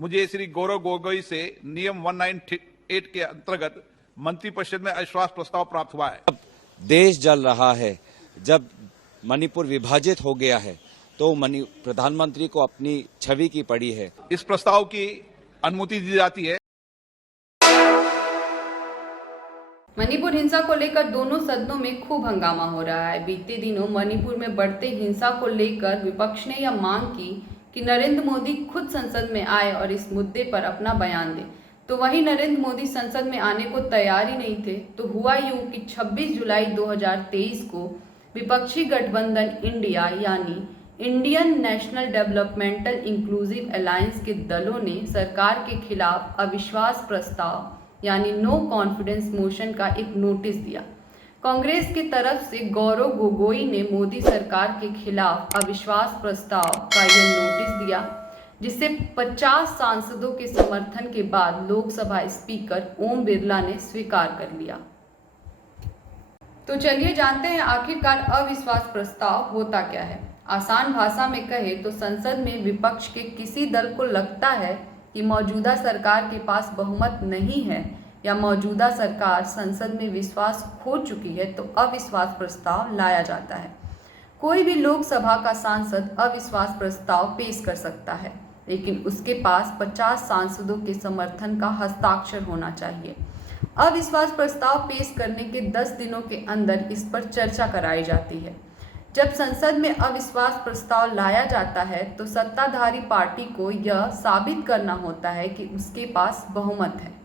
मुझे श्री गौरव गोगोई से नियम 198 के अंतर्गत मंत्रिपरिषद में अविश्वास प्रस्ताव प्राप्त हुआ है। देश जल रहा है, जब मणिपुर विभाजित हो गया है तो प्रधानमंत्री को अपनी छवि की पड़ी है। इस प्रस्ताव की अनुमति दी जाती है। मणिपुर हिंसा को लेकर दोनों सदनों में खूब हंगामा हो रहा है। बीते दिनों मणिपुर में बढ़ते हिंसा को लेकर विपक्ष ने यह मांग की कि नरेंद्र मोदी खुद संसद में आए और इस मुद्दे पर अपना बयान दें, तो वहीं नरेंद्र मोदी संसद में आने को तैयार ही नहीं थे। तो हुआ यूं कि 26 जुलाई 2023 को विपक्षी गठबंधन इंडिया यानी Indian national developmental inclusive alliance के दलों ने सरकार के खिलाफ अविश्वास प्रस्ताव यानी नो कॉन्फिडेंस मोशन का एक नोटिस दिया। कांग्रेस की तरफ से गौरव गोगोई ने मोदी सरकार के खिलाफ अविश्वास प्रस्ताव का यह नोटिस दिया, जिसे 50 सांसदों के समर्थन के बाद लोकसभा स्पीकर ओम बिरला ने स्वीकार कर लिया। तो चलिए जानते हैं आखिरकार अविश्वास प्रस्ताव होता क्या है। आसान भाषा में कहे तो संसद में विपक्ष के किसी दल को लगता है कि मौजूदा सरकार के पास बहुमत नहीं है या मौजूदा सरकार संसद में विश्वास खो चुकी है, तो अविश्वास प्रस्ताव लाया जाता है। कोई भी लोकसभा का सांसद अविश्वास प्रस्ताव पेश कर सकता है, लेकिन उसके पास 50 सांसदों के समर्थन का हस्ताक्षर होना चाहिए। अविश्वास प्रस्ताव पेश करने के 10 दिनों के अंदर इस पर चर्चा कराई जाती है। जब संसद में अविश्वास प्रस्ताव लाया जाता है तो सत्ताधारी पार्टी को यह साबित करना होता है कि उसके पास बहुमत है।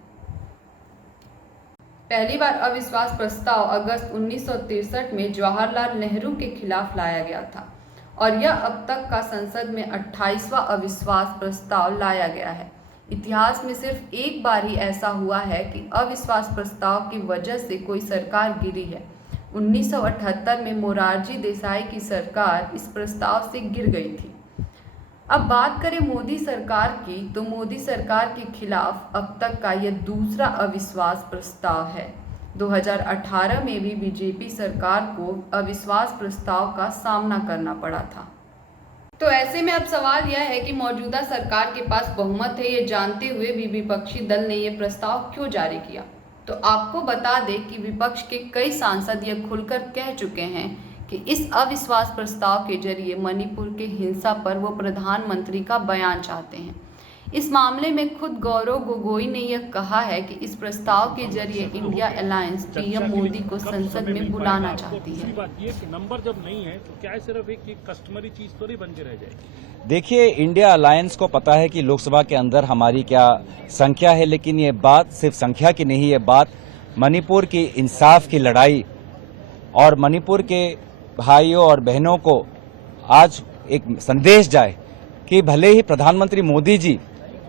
पहली बार अविश्वास प्रस्ताव अगस्त 1963 में जवाहरलाल नेहरू के खिलाफ लाया गया था और यह अब तक का संसद में 28वां अविश्वास प्रस्ताव लाया गया है। इतिहास में सिर्फ एक बार ही ऐसा हुआ है कि अविश्वास प्रस्ताव की वजह से कोई सरकार गिरी है। 1978 में मोरारजी देसाई की सरकार इस प्रस्ताव से गिर गई थी। अब बात करें मोदी सरकार की, तो मोदी सरकार के खिलाफ अब तक का यह दूसरा अविश्वास प्रस्ताव है। 2018 में भी बीजेपी सरकार को अविश्वास प्रस्ताव का सामना करना पड़ा था। तो ऐसे में अब सवाल यह है कि मौजूदा सरकार के पास बहुमत है, ये जानते हुए भी विपक्षी दल ने यह प्रस्ताव क्यों जारी किया। तो आपको बता दें कि विपक्ष के कई सांसद यह खुलकर कह चुके हैं कि इस अविश्वास प्रस्ताव के जरिए मणिपुर के हिंसा पर वो प्रधानमंत्री का बयान चाहते हैं। इस मामले में खुद गौरव गोगोई ने यह कहा है कि इस प्रस्ताव के जरिए इंडिया अलायंस पीएम मोदी को संसद में बुलाना चाहती है। नंबर जब नहीं है तो क्या सिर्फ एक कस्टमरी चीज तो नहीं बन के रह जाएगी। देखिए, इंडिया अलायंस को पता है कि लोकसभा के अंदर हमारी क्या संख्या है, लेकिन ये बात सिर्फ संख्या की नहीं, ये बात मणिपुर की इंसाफ की लड़ाई और मणिपुर के भाइयों और बहनों को आज एक संदेश जाए कि भले ही प्रधानमंत्री मोदी जी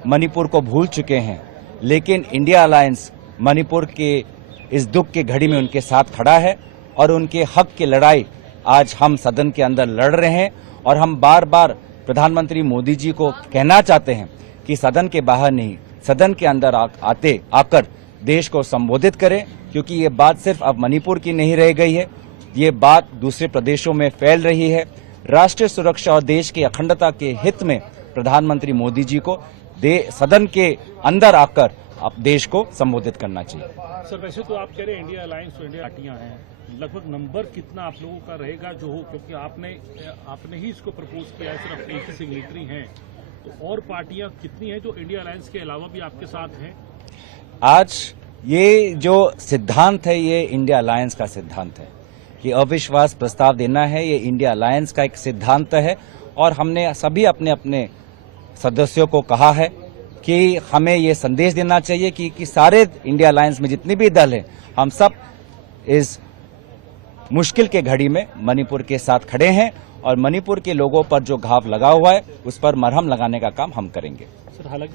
मणिपुर को भूल चुके हैं, लेकिन इंडिया अलायंस मणिपुर के इस दुख की घड़ी में उनके साथ खड़ा है और उनके हक की लड़ाई आज हम सदन के अंदर लड़ रहे हैं। और हम बार बार प्रधानमंत्री मोदी जी को कहना चाहते हैं कि सदन के बाहर नहीं, सदन के अंदर आकर देश को संबोधित करें, क्योंकि ये बात सिर्फ अब मणिपुर की नहीं रह गई है, ये बात दूसरे प्रदेशों में फैल रही है। राष्ट्रीय सुरक्षा और देश की अखंडता के हित में प्रधानमंत्री मोदी जी को सदन के अंदर आकर अब देश को संबोधित करना चाहिए। सर, वैसे तो आप कह रहे हैं इंडिया अलायंस तो इंडिया पार्टियां हैं, लगभग नंबर कितना आप लोगों का रहेगा जो हो, क्योंकि आपने ही इसको प्रपोज किया है, सिर्फ एक ही सिग्नेटरी हैं, तो और पार्टियां कितनी हैं जो इंडिया अलायंस के अलावा भी आपके साथ हैं? आज ये जो सिद्धांत है ये इंडिया अलायंस का सिद्धांत है कि अविश्वास प्रस्ताव देना है, ये इंडिया अलायंस का एक सिद्धांत है। और हमने सभी अपने अपने सदस्यों को कहा है कि हमें ये संदेश देना चाहिए कि सारे इंडिया अलायंस में जितने भी दल हैं, हम सब इस मुश्किल के घड़ी में मणिपुर के साथ खड़े हैं और मणिपुर के लोगों पर जो घाव लगा हुआ है उस पर मरहम लगाने का काम हम करेंगे। सर, हालांकि